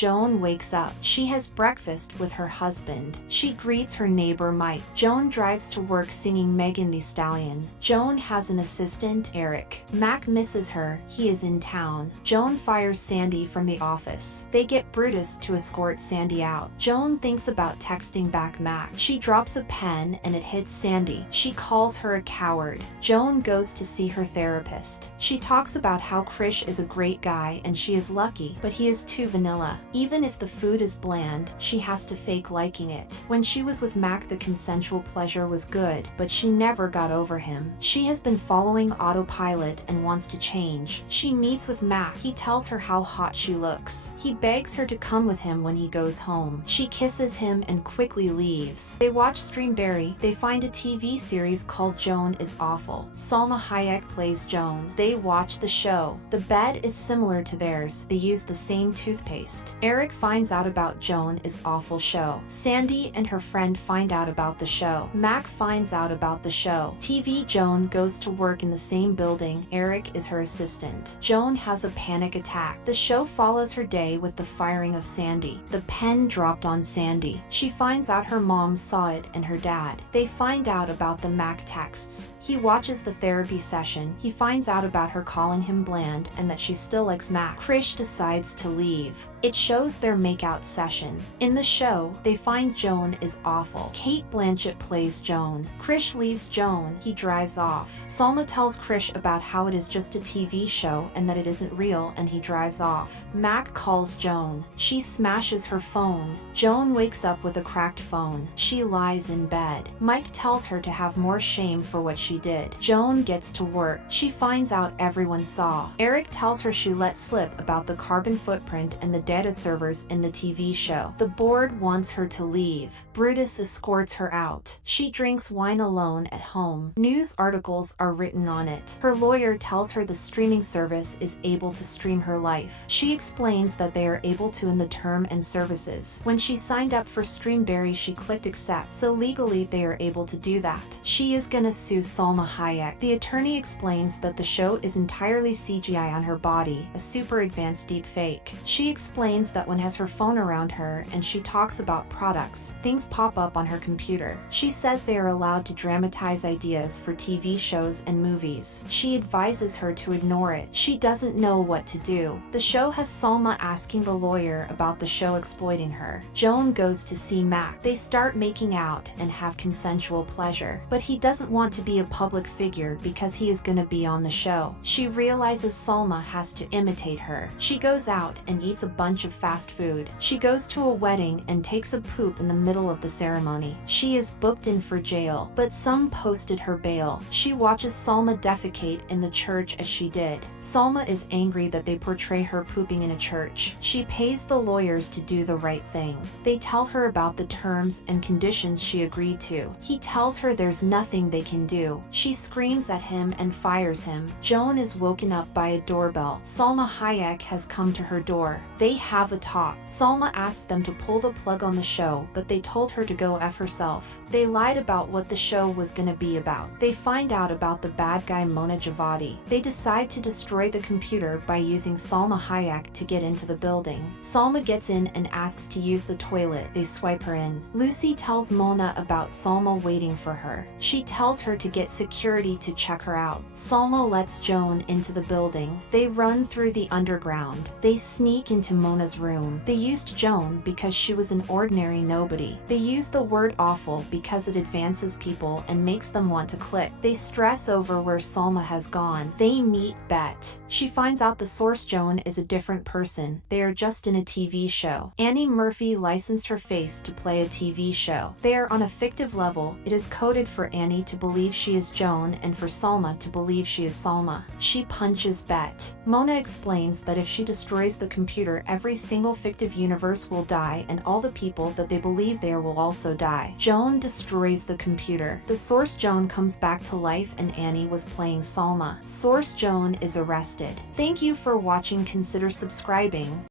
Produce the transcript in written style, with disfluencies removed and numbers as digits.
Joan wakes up. She has breakfast with her husband. She greets her neighbor Mike. Joan drives to work singing Megan Thee Stallion. Joan has an assistant, Eric. Mac misses her. He is in town. Joan fires Sandy from the office. They get Brutus to escort Sandy out. Joan thinks about texting back Mac. She drops a pen and it hits Sandy. She calls her a coward. Joan goes to see her therapist. She talks about how Krish is a great guy and she is lucky, but he is too vanilla. Even if the food is bland, she has to fake liking it. When she was with Mac, the consensual pleasure was good, but she never got over him. She has been following autopilot and wants to change. She meets with Mac. He tells her how hot she looks. He begs her to come with him when he goes home. She kisses him and quickly leaves. They watch Streamberry. They find a TV series called Joan is Awful. Salma Hayek plays Joan. They watch the show. The bed is similar to theirs. They use the same toothpaste. Eric finds out about Joan is Awful show. Sandy and her friend find out about the show. Mac finds out about the show. TV Joan goes to work in the same building. Eric is her assistant. Joan has a panic attack. The show follows her day with the firing of Sandy. The pen dropped on Sandy. She finds out her mom saw it and her dad. They find out about the Mac texts. He watches the therapy session. He finds out about her calling him bland and that she still likes Mac. Krish decides to leave. It shows their makeout session. In the show, they find Joan is awful. Kate Blanchett plays Joan. Krish leaves Joan. He drives off. Salma tells Krish about how it is just a TV show and that it isn't real, and he drives off. Mac calls Joan. She smashes her phone. Joan wakes up with a cracked phone. She lies in bed. Mike tells her to have more shame for what she did. Joan gets to work. She finds out everyone saw. Eric tells her she let slip about the carbon footprint and the data servers in the TV show. The board wants her to leave. Brutus escorts her out. She drinks wine alone at home. News articles are written on it. Her lawyer tells her the streaming service is able to stream her life. She explains that they are able to in the term and services. When she signed up for Streamberry, she clicked accept, so legally they are able to do that. She is gonna sue Salma Hayek. The attorney explains that the show is entirely CGI on her body, a super advanced deep fake. She explains that when has her phone around her and she talks about products, things pop up on her computer. She says they are allowed to dramatize ideas for TV shows and movies. She advises her to ignore it. She doesn't know what to do. The show has Salma asking the lawyer about the show exploiting her. Joan goes to see Mac. They start making out and have consensual pleasure, but he doesn't want to be a public figure because he is gonna be on the show. She realizes Salma has to imitate her. She goes out and eats a bunch of fast food. She goes to a wedding and takes a poop in the middle of the ceremony. She is booked in for jail, but some posted her bail. She watches Salma defecate in the church as she did. Salma is angry that they portray her pooping in a church. She pays the lawyers to do the right thing. They tell her about the terms and conditions she agreed to. He tells her there's nothing they can do. She screams at him and fires him. Joan is woken up by a doorbell. Salma Hayek has come to her door. They have a talk. Salma asked them to pull the plug on the show, but they told her to go F herself. They lied about what the show was gonna be about. They find out about the bad guy Mona Javadi. They decide to destroy the computer by using Salma Hayek to get into the building. Salma gets in and asks to use the toilet. They swipe her in. Lucy tells Mona about Salma waiting for her. She tells her to get security to check her out. Salma lets Joan into the building. They run through the underground. They sneak into Mona's room. They used Joan because she was an ordinary nobody. They use the word awful because it advances people and makes them want to click. They stress over where Salma has gone. They meet Bet. She finds out the source Joan is a different person. They are just in a TV show. Annie Murphy licensed her face to play a TV show. They are on a fictive level. It is coded for Annie to believe she is Joan and for Salma to believe she is Salma. She punches Bet. Mona explains that if she destroys the computer, every single fictive universe will die and all the people that they believe there will also die. Joan destroys the computer. The source Joan comes back to life and Annie was playing Salma. Source Joan is arrested. Thank you for watching. Consider subscribing.